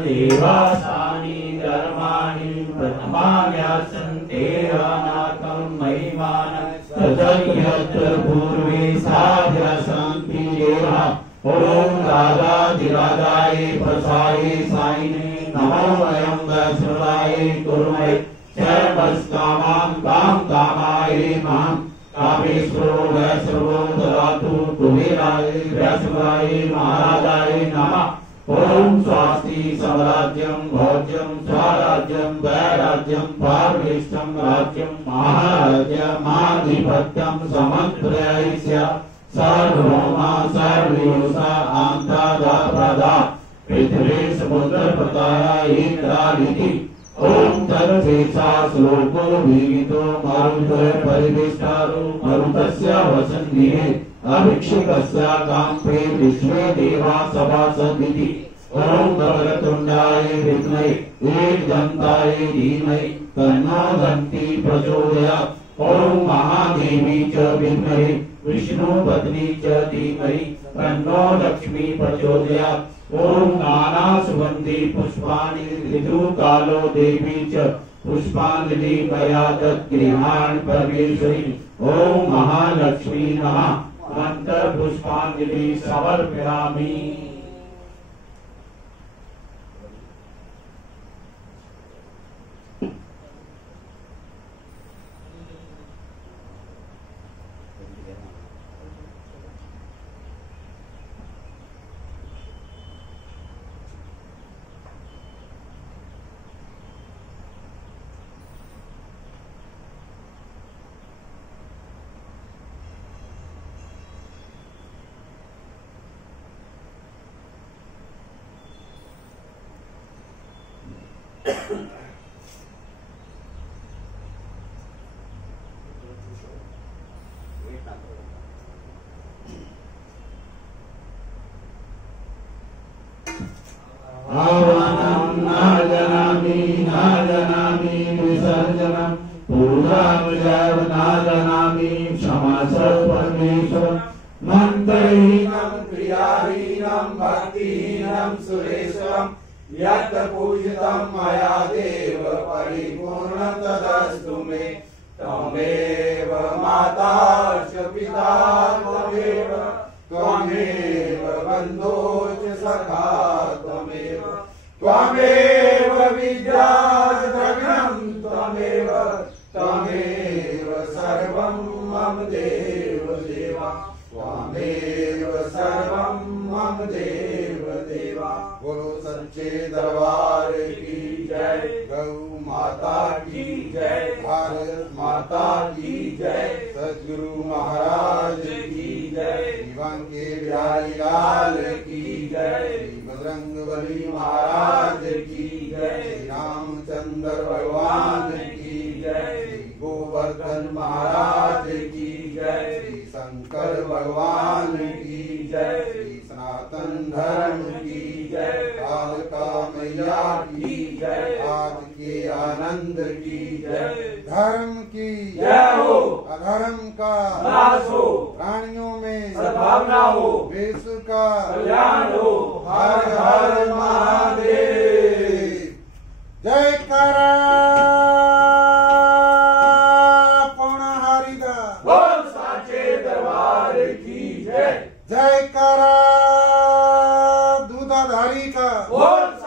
देवासानि धर्माणि प्रथमान्यासन्ते अनाकं महिमान ततयत्र पूर्वे साध्यसन्ति देवा ओम राजाधिराजाय प्रसाये साइने नमो वयं वैष्णवाय कुर्महे सर्वस्कामां काम कामाय मां कामेश्वरो वैष्णवो ददातु कुबेराय वैष्णवाय महाराजाय नमः। ओम स्वस्ति स्वराज्यं भोज्यं स्वराज्यं वैराज्यं पारमेष्टं राज्यं महाराज्यमाधिपत्यं समन्त्रयस्य सर्वभौमा सर्वयोषा आन्तादा प्रदा पृथ्वी समुद्र पताया इंद्रादिति। ओम तत्सेषा श्लोको विहितो मरुतो परिवेष्टारो मरुतस्य वसन्तिः अभिक्षुकस्य काम्पे विश्वे देवा सभासन्ति। ओम वक्रतुण्डाय विद्महे एकदन्ताय धीमहि तन्नो दन्ती प्रचोदयात्। ओम महादेवी च विद्महे विष्णुपत्नी च धीमहि तन्नो लक्ष्मी प्रचोदयात्। ओम नाना सुगंधि पुष्पाणि ऋतुकालो देवी च पुष्पांजलि मया दत्गृहाण परमेश्वरी। ओम महालक्ष्मी नमः मंत्र पुष्पांजलि समर्पयामि। आवाहनं न जानामि विसर्जनं पूजां न जानामि क्षमाच परमेश्वर। मंत्रहीनं क्रियाहीनं भक्तिहीनं सुरेशं यत् पूजितं मया देव परिपूर्णं तदस्तु मे। त्वमेव माता च पिता त्वमेव त्वमेव बन्धो च सखा त्वमेव त्वमेव विद्या द्रविणं त्वमेव त्वमेव सर्वं मम देव देवा त्वमेव सर्वं मम देव देवा। बोलो सच्चे दरबार की जय, गौ माता की जय, भारत माता की जय, सद्गुरु महाराज की जय, शिवं के बिहारी लाल की जय, बजरंगबली महाराज की जय, श्री रामचंद्र भगवान की जय, गोवर्धन महाराज की जय, श्री शंकर भगवान की जय, श्री सनातन धर्म की जय, कालका मैया की जय, आज के आनंद की जय। धर्म की जय हो, अधर्म का नाश हो, प्राणियों में सद्भावना हो, विश्व का कल्याण हो। हर हर महादेव। जय करा। बोल